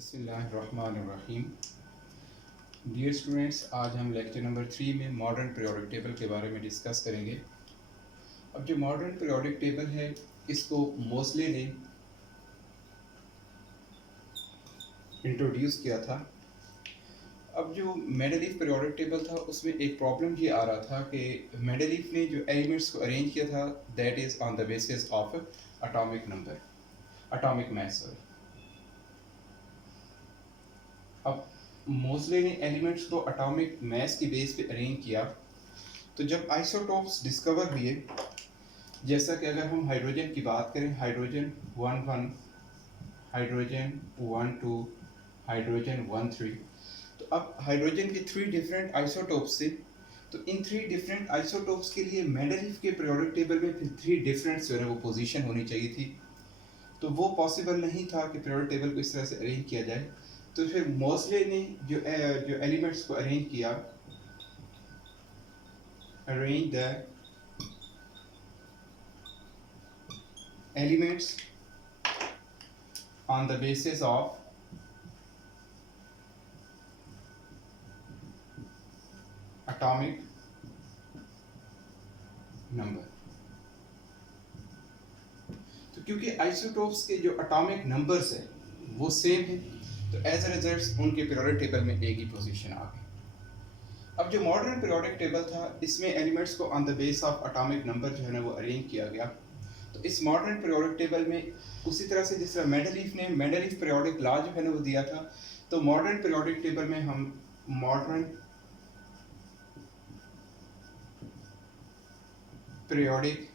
बिस्मिल्लाहिर्रहमानिर्रहीम। Dear students, आज हम लेक्चर नंबर 3 में मॉडर्न पीरियोडिक टेबल के बारे में डिस्कस करेंगे। अब जो मॉडर्न पीरियोडिक टेबल है, इसको मोस्ले ने इंट्रोड्यूस किया था। अब जो मेंडेलीव पीरियोडिक टेबल था, उसमें एक प्रॉब्लम ये आ रहा था कि मेंडेलीव ने जो एलिमेंट्स को अरेंज किया था, that is on the basis of atomic mass. अब मोस्ले ने एलिमेंट्स को एटॉमिक मास की बेस पे अरेंज किया। तो जब आइसोटोप्स डिस्कवर हुए, जैसा कि अगर हम हाइड्रोजन की बात करें, हाइड्रोजन 1 हाइड्रोजन 1 हाइड्रोजन 1 तो अब हाइड्रोजन के 3 डिफरेंट आइसोटोप्स से, तो इन 3 डिफरेंट आइसोटोप्स के लिए मेंडेलीव के पीरियोडिक टेबल में फिर 3 डिफरेंट जो है वो पोजीशन होनी चाहिए थी। तो वो पॉसिबल नहीं था कि पीरियोडिक टेबल को इस तरह से अरेंज किया जाए। तो फिर मोस्ले ने जो एलिमेंट्स को अरेंज किया, arrange the elements on the basis of atomic number। तो क्योंकि आइसोटोप्स के जो एटॉमिक नंबर्स है वो सेम है, तो एज अ रिजल्ट उनके पीरियोडिक टेबल में एक ही पोजीशन आ गई। अब जो मॉडर्न पीरियोडिक टेबल था, इसमें एलिमेंट्स को on the base of atomic number जो है ना वो अरेंज किया गया। तो इस मॉडर्न पीरियोडिक टेबल में उसी तरह से जिस तरह मेंडेलीव ने मेंडेलीव पीरियोडिक लॉ जो है ना वो दिया था, तो मॉडर्न पीरियोडिक टेबल में हम मॉडर्न पीरियोडिक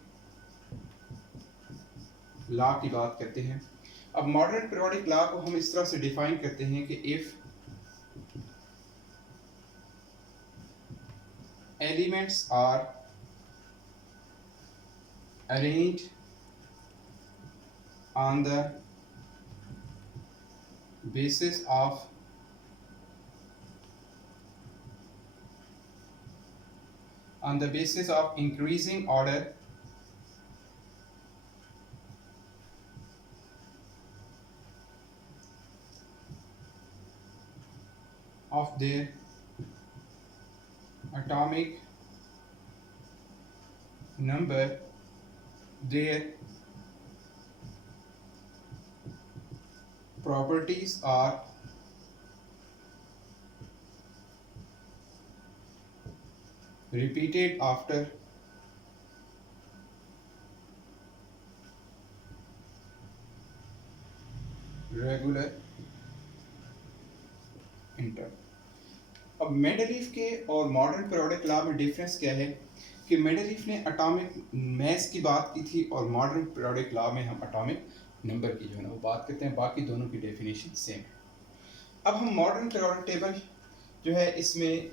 लॉ की बात करते हैं। अब मॉडर्न पीरियोडिक लॉ को हम इस तरह से डिफाइन करते हैं कि if elements are arranged on the basis of increasing order of their atomic number, their properties are repeated after regular interval। अब मेंडेलीव के और मॉडर्न पीरियोडिक लॉ में डिफरेंस क्या है कि मेंडेलीव ने एटॉमिक मास की बात की थी और मॉडर्न पीरियोडिक लॉ में हम एटॉमिक नंबर की जो है ना वो बात करते हैं। बाकी दोनों की डेफिनेशन सेम है। अब हम मॉडर्न पीरियोडिक टेबल जो है, इसमें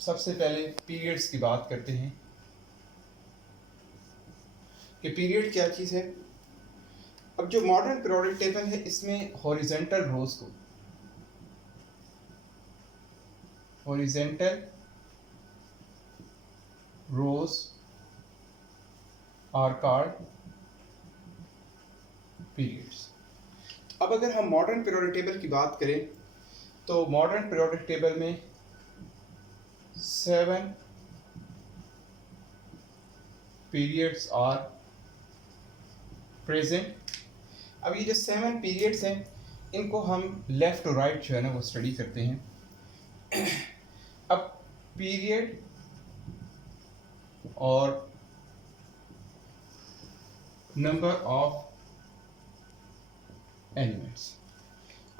सबसे पहले पीरियड्स की बात करते हैं कि पीरियड क्या चीज़ है। अब जो मॉडर्न पीरियोडिक टेबल है, इसमें हॉरिजॉन्टल रोज को आर कॉल्ड पीरियड्स। अब अगर हम मॉडर्न पीरियोडिक टेबल की बात करें, तो मॉडर्न पीरियोडिक टेबल में 7 पीरियड्स आर प्रेजेंट। अब ये जो 7 पीरियड्स हैं, इनको हम लेफ्ट और राइट जो है ना वो स्टडी करते हैं। अब पीरियड और नंबर ऑफ एलिमेंट्स।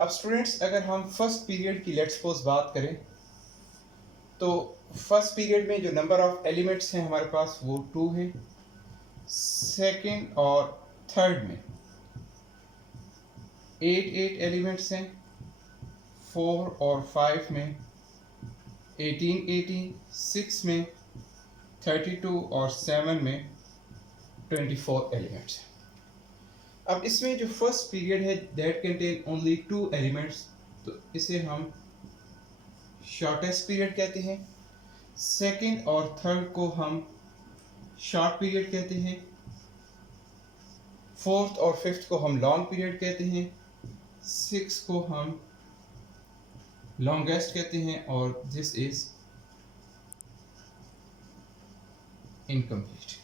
अब स्टूडेंट्स, अगर हम फर्स्ट पीरियड की लेट्स सपोज बात करें, तो फर्स्ट पीरियड में जो नंबर ऑफ एलिमेंट्स हैं हमारे पास वो 2 हैं। सेकंड और थर्ड में 8 एलिमेंट्स हैं। 4 और 5 में 18, 6 में 32 और 7 में 24 एलिमेंट्स हैं। अब इसमें जो फर्स्ट पीरियड है दैट कंटेन ओनली 2 एलिमेंट्स, तो इसे हम शॉर्टेस्ट पीरियड कहते हैं। सेकंड और थर्ड को हम शॉर्ट पीरियड कहते हैं। फोर्थ और फिफ्थ को हम लॉन्ग पीरियड कहते हैं। 6 को हम लॉन्गेस्ट कहते हैं और दिस इज इनकम्प्लीट।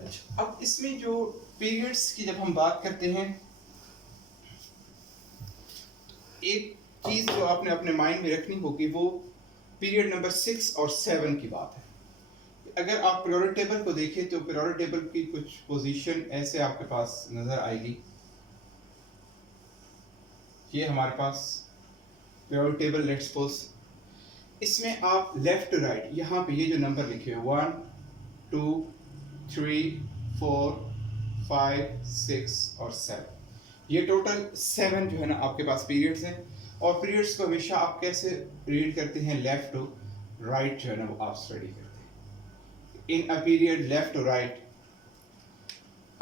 अच्छा, अब इसमें जो पीरियड्स की जब हम बात करते हैं, एक चीज जो आपने अपने माइंड में रखनी होगी वो पीरियड नंबर 6 और 7 की बात है। अगर आप पीरियोडिक टेबल को देखें तो पीरियोडिक टेबल की कुछ पोजीशन ऐसे आपके पास नजर आएगी। ये हमारे पास पीरियोडिक टेबल, लेट्स सपोज इसमें आप लेफ्ट टू राइट यहाँ पे ये जो नंबर लिखे हुए 1 2 3 4 5 6 और 7, ये टोटल 7 जो है ना आपके पास पीरियड्स हैं। और पीरियड्स को हमेशा आप कैसे रीड करते हैं, लेफ्ट टू राइट जो है ना वो आप स्टडी करते हैं in a period left to right.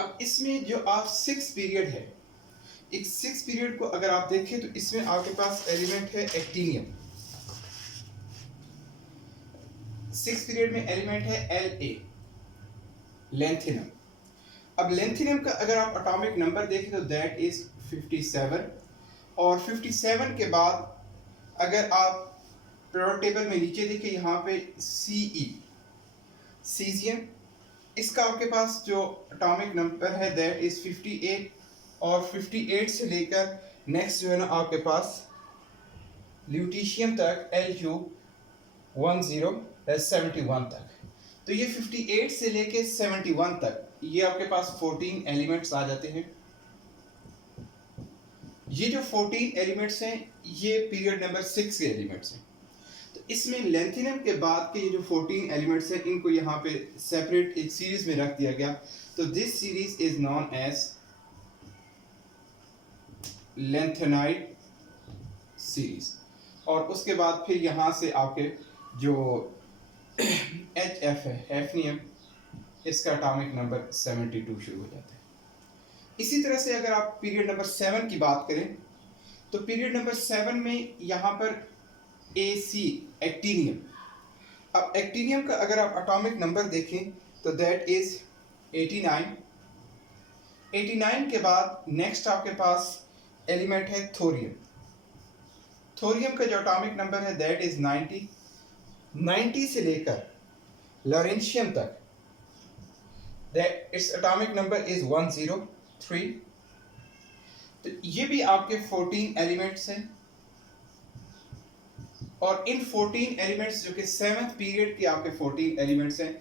अब इसमें जो आप 6 पीरियड है, एक 6 पीरियड को अगर आप देखें तो इसमें आपके पास एलिमेंट है एक्टिनियम। 6 पीरियड में एलिमेंट है La, लेंथिनम। अब लेंथिनम का अगर आप एटॉमिक नंबर देखें तो दैट इज 57। और 57 के बाद अगर आप पीरियोडिक टेबल में नीचे देखें यहाँ पे Ce, सीजियम, इसका आपके पास जो एटॉमिक नंबर है दैट इज 58। और 58 से लेकर नेक्स्ट जो है ना आपके पास ल्यूटीशियम तक Lu1071 तक। तो ये 58 से लेके 71 तक ये आपके पास 14 एलिमेंट्स आ जाते हैं। ये जो 14 एलिमेंट्स हैं ये पीरियड नंबर 6 के एलिमेंट्स हैं। तो इसमें लेंथिनम के बाद के ये जो 14 एलिमेंट्स हैं इनको यहाँ पे सेपरेट एक सीरीज में रख दिया गया। तो this series is known as lanthanide series. और उसके बाद फिर यहाँ से आपके जो HF है, हैफनियम, इसका एटॉमिक नंबर 72 शुरू हो जाता है। इसी तरह से अगर आप पीरियड नंबर 7 की बात करें तो पीरियड नंबर 7 में यहाँ पर AC, एक्टिनियम। अब एक्टिनियम का अगर आप एटॉमिक नंबर देखें तो दैट इज 89। 89 के बाद नेक्स्ट आपके पास एलिमेंट है थोरियम। थोरियम का जो एटॉमिक नंबर है दैट इज 90। 90 से लेकर लॉरेंशियम तक that its atomic number is 103। तो ये भी आपके 14 एलिमेंट्स हैं। और इन 14 एलिमेंट्स जो कि 7th पीरियड के आपके 14 एलिमेंट्स हैं,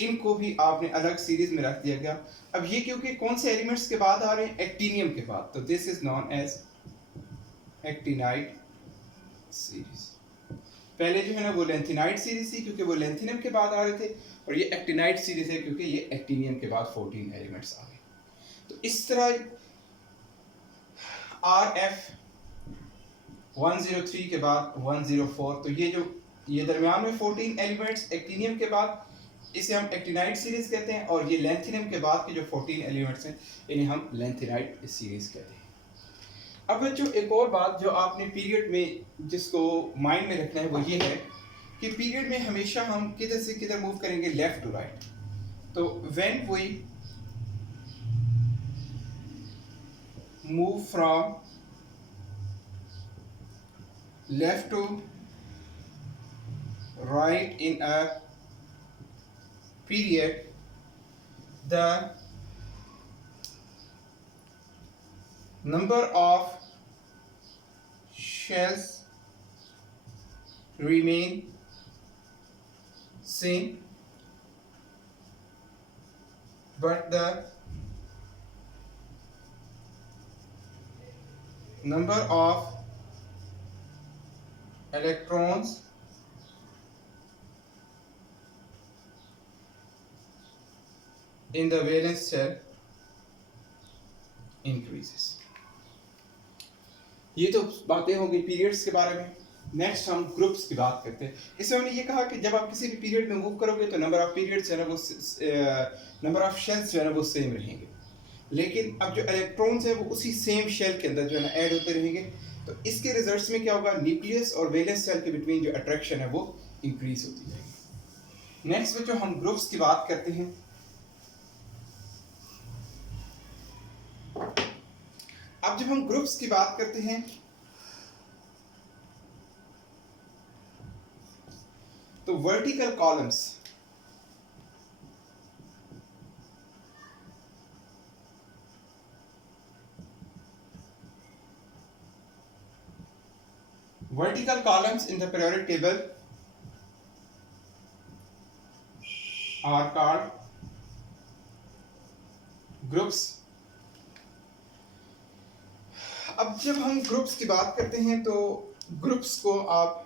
इनको भी आपने अलग सीरीज में रख दिया गया। अब ये क्योंकि कौन से एलिमेंट्स के बाद आ रहे हैं, एक्टिनियम के बाद, तो this is known as actinide series. पहले जो है ना वो लेंथिनाइड सीरीज थी क्योंकि वो लेंथिनम के बाद आ रहे थे, और ये एक्टिनाइड सीरीज है क्योंकि ये एक्टिनियम के बाद 14 एलिमेंट्स आ गए। तो इस तरह RF 103 के बाद 104, तो ये दरमियान में 14 एलिमेंट्स एक्टिनियम के बाद, इसे हम एक्टिनाइड सीरीज कहते हैं। और ये लेंथिनम के बाद के जो 14 एलिमेंट्स हैं इन्हें हम लेंथिनाइड सीरीज कहते हैं। अब बच्चों एक और बात जो आपने पीरियड में जिसको माइंड में रखना है वो ये है कि पीरियड में हमेशा हम किधर से किधर मूव करेंगे, लेफ्ट टू राइट। तो when we move from left to right in a period, the number of shells remain same, but the number of electrons in the valence shell increases। ये तो बातें हो गई पीरियड्स के बारे में। नेक्स्ट हम ग्रुप्स की बात करते हैं। इसमें हमने ये कहा कि जब आप किसी भी पीरियड में मूव करोगे तो नंबर ऑफ पीरियड्स है ना वो नंबर ऑफ शेल्स जो है ना वो सेम रहेंगे, लेकिन अब जो इलेक्ट्रॉन्स हैं वो उसी सेम शेल के अंदर जो है ना ऐड होते रहेंगे। तो इसके रिजल्ट्स में क्या होगा, न्यूक्लियस और वैलेंस शेल के बिटवीन जो अट्रैक्शन है वो इंक्रीज होती जाएगी। नेक्स्ट बच्चों हम ग्रुप्स की बात करते हैं। अब जब हम ग्रुप्स की बात करते हैं तो vertical columns, vertical columns in the periodic table are called groups. अब जब हम ग्रुप्स की बात करते हैं तो ग्रुप्स को आप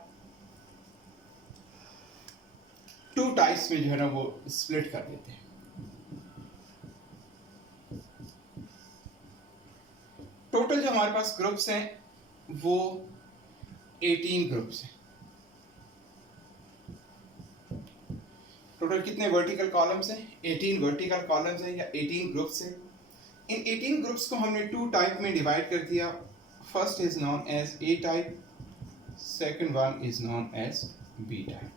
टू टाइप्स में जो है ना वो स्प्लिट कर देते हैं। टोटल जो हमारे पास ग्रुप्स हैं वो 18 ग्रुप्स हैं। टोटल कितने वर्टिकल कॉलम्स हैं? 18 वर्टिकल कॉलम्स हैं या 18 ग्रुप्स हैं। इन 18 ग्रुप्स को हमने टू टाइप में डिवाइड कर दिया। First is known as A type, second one is known as B type.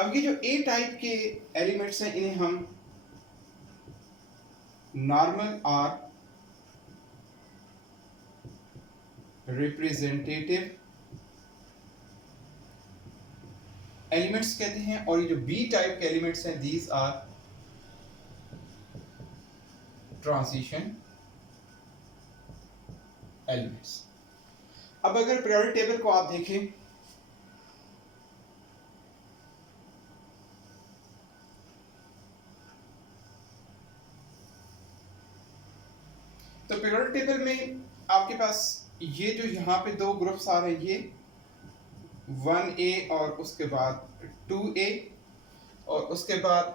अब ये जो ए टाइप के एलिमेंट्स हैं इन्हें हम नॉर्मल और रिप्रेजेंटेटिव एलिमेंट्स कहते हैं, और ये जो बी टाइप के एलिमेंट्स हैं दीज आर ट्रांजिशन एलिमेंट्स। अब अगर पीरियोडिक टेबल को आप देखें तो पीरियोडिक टेबल में आपके पास ये जो यहाँ पे दो ग्रुप्स आ रहे हैं, ये 1A और उसके बाद 2A और उसके बाद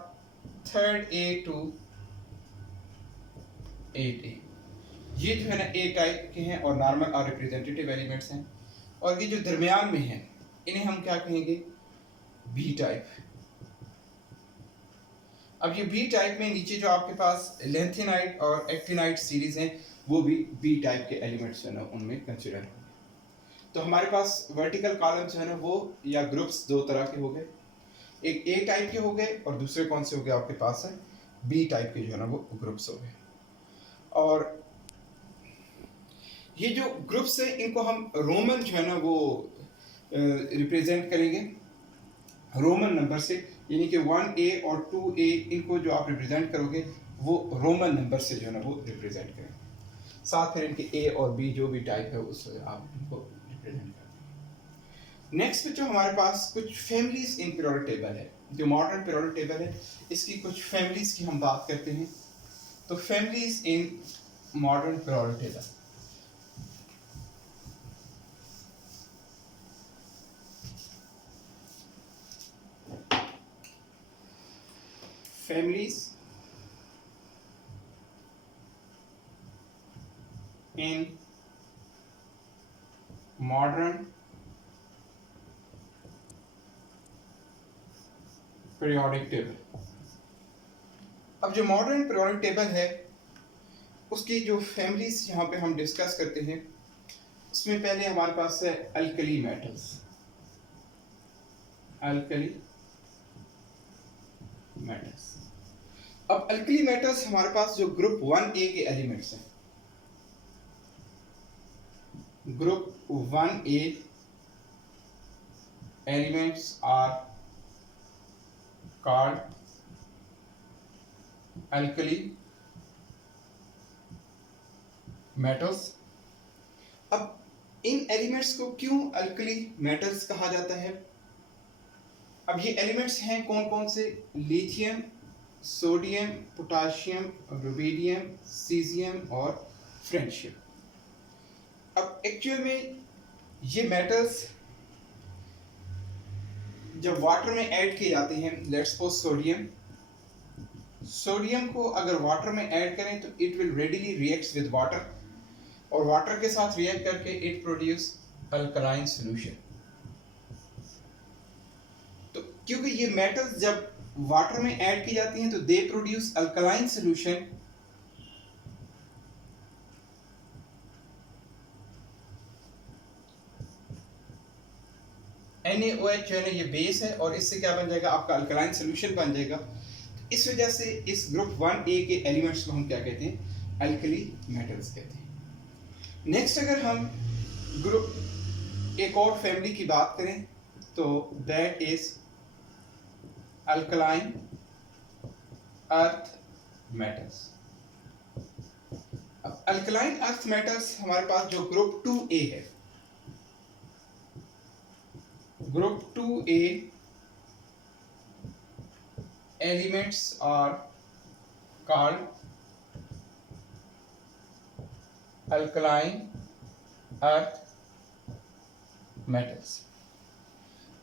3rd A to 8A, ये जो है ना A टाइप के हैं और नॉर्मल और रिप्रेजेंटेटिव एलिमेंट्स हैं। और ये जो दरमियान में हैं इन्हें हम क्या कहेंगे? B type. अब ये B टाइप में नीचे जो आपके पास लेंथेनाइट और एक्टिनाइट सीरीज हैं वो भी B टाइप के एलिमेंट्स हैं ना उनमें कंसिडर होंगे। तो हमारे पास वर्टिकल कॉलम जो है ना वो या ग्रुप्स दो तरह के हो गए, एक ए टाइप के हो गए और दूसरे कौन से हो गए आपके पास है बी टाइप के जो है ना वो ग्रुप्स हो गए। और ये जो ग्रुप्स है इनको हम रोमन जो है ना वो रिप्रेजेंट करेंगे रोमन नंबर से, यानी कि 1A और 2A इनको जो आप रिप्रेजेंट करोगे वो रोमन नंबर से जो है ना वो रिप्रेजेंट करेंगे। साथ फिर इनके ए और बी जो भी टाइप है उससे आप इनको रिप्रेजेंट करते हैं। नेक्स्ट जो हमारे पास कुछ फैमिलीज इन पीरियोडिक टेबल है, जो मॉडर्न पीरियोडिक टेबल है इसकी कुछ फैमिलीज की हम बात करते हैं। तो families in modern periodic table, families in modern periodic table। अब जो मॉडर्न पीरियोडिक टेबल है उसकी जो फैमिलीज यहाँ पे हम डिस्कस करते हैं उसमें पहले हमारे पास है अल्कली मेटल्स। अल्कली मेटल्स, अब अल्कली मेटल्स हमारे पास जो ग्रुप 1A के एलिमेंट्स हैं, group 1A elements are called alkali metals. अब इन एलिमेंट्स को क्यों अल्कली मेटल्स कहा जाता है? अब ये एलिमेंट्स हैं कौन कौन से? Lithium, sodium, potassium, rubidium, caesium और फ्रेंशियम। अब एक्चुअल में ये मेटल्स जब वाटर में ऐड किए जाते हैं, लेट्स सपोज सोडियम को अगर वाटर में ऐड करें तो it will readily reacts with water और वाटर के साथ रिएक्ट करके इट प्रोड्यूस अल्कलाइन सॉल्यूशन। तो क्योंकि ये मेटल्स जब वाटर में ऐड की जाती हैं तो they produce alkaline solution, NaOH जो है ना ये बेस है और इससे क्या बन जाएगा? आपका अल्कलाइन सॉल्यूशन बन जाएगा। इस वजह से इस ग्रुप 1A के एलिमेंट्स को हम क्या कहते हैं? अल्कली मेटल्स कहते हैं। नेक्स्ट अगर हम ग्रुप एक और फैमिली की बात करें तो that is alkaline earth metals. अब अल्कलाइन अर्थ मेटल्स हमारे पास जो ग्रुप 2A है, group 2A elements are called alkaline earth metals।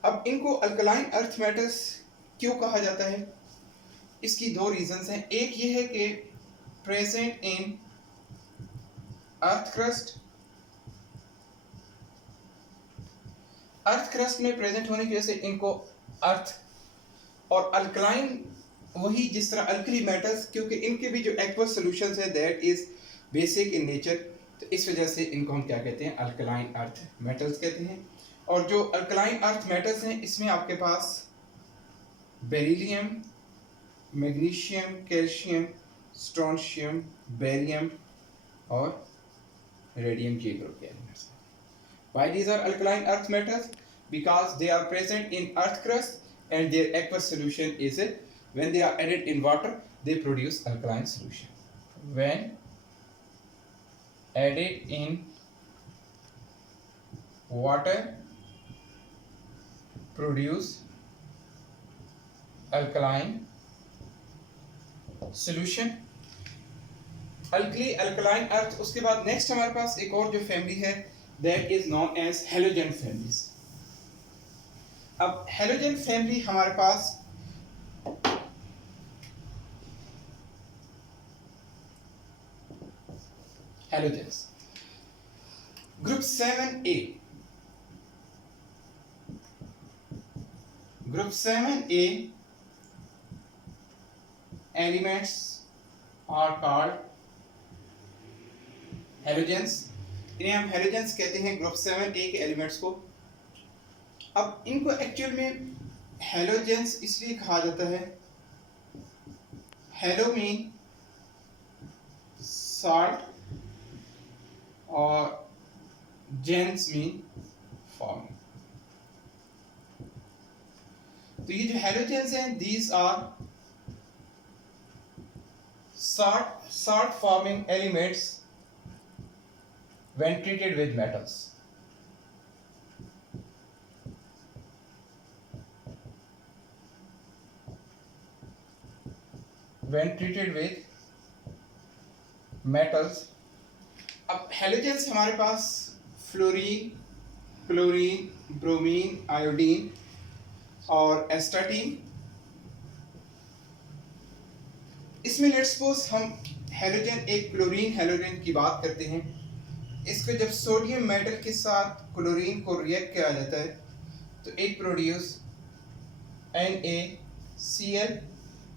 अब इनको अल्कलाइन अर्थ मेटल्स क्यों कहा जाता है? इसकी दो रीजंस हैं। एक ये है कि present in earth crust, earth crust में प्रेजेंट होने की वजह से इनको अर्थ और अल्कलाइन वही जिस तरह अल्कली मेटल्स, क्योंकि इनके भी जो एक्वस सॉल्यूशंस है that is basic in nature, तो इस वजह से इनको हम क्या कहते हैं? अल्कलाइन अर्थ मेटल्स कहते हैं। और जो अल्कलाइन अर्थ मेटल्स हैं इसमें आपके पास beryllium, magnesium, calcium, strontium, barium और रेडियम के ग्रुप के एलिमेंट्स हैं। Why these are alkaline earth metals? Because they are present in earth crust and their aqueous solution is when they are added in water they produce alkaline solution. When added in water produce alkaline solution. Alkali alkaline earth. उसके बाद next हमारे पास एक और जो family है that is known as halogen families. अब halogen family हमारे पास halogens group 7A, group 7A elements are called halogens. इन्हें हम हेलोजेंस कहते हैं ग्रुप 7A के एलिमेंट्स को। अब इनको एक्चुअल में हेलोजेंस इसलिए कहा जाता है, हेलो मीन सॉल्ट और जेंस मीन फॉर्म। तो ये जो हेलोजेंस हैं these are salt forming elements when treated with metals. When treated with metals, अब हेलोजेंस हमारे पास फ्लोरीन, क्लोरीन, ब्रोमीन, आयोडीन और एस्टाटीन। इसमें लेट्स सपोज हम हेलोजन, एक क्लोरीन हेलोजन की बात करते हैं। इसको जब सोडियम मेटल के साथ क्लोरीन को रिएक्ट किया जाता है तो इट प्रोड्यूस NaCl,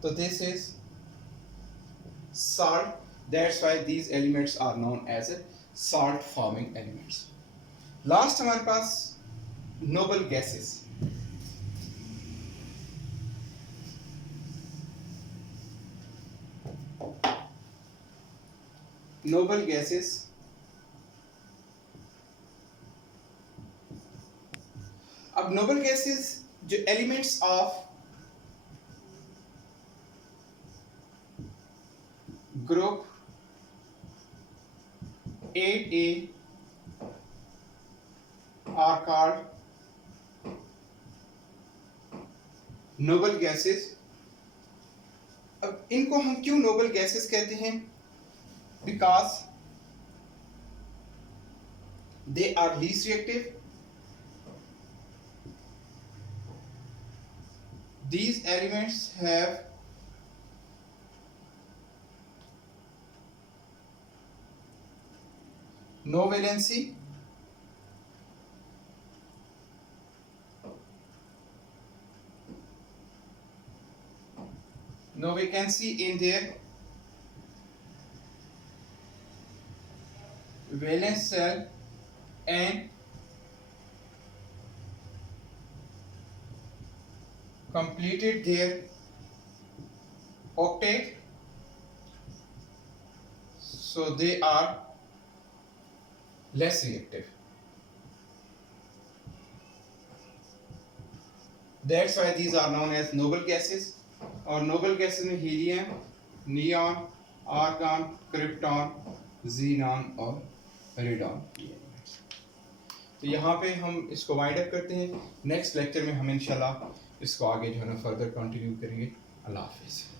तो this is salt. That's why these elements are known as salt forming elements. Last हमारे पास नोबल गैसेस। नोबल गैसेस अब नोबल गैसेस जो elements of group 8A are called noble gases. अब इनको हम क्यों noble gases कहते हैं? Because they are least reactive. These elements have no valency, no vacancy in their valence shell and completed their octet, so they are less reactive. That's why these are known as noble gases. और noble gases में helium, neon, argon, krypton, xenon और radon. तो यहाँ पे हम इसको wind up करते हैं। नेक्स्ट लेक्चर में हम इंशाल्लाह इसको आगे जो है ना फर्दर कंटिन्यू करेंगे। अल्लाह हाफिज़।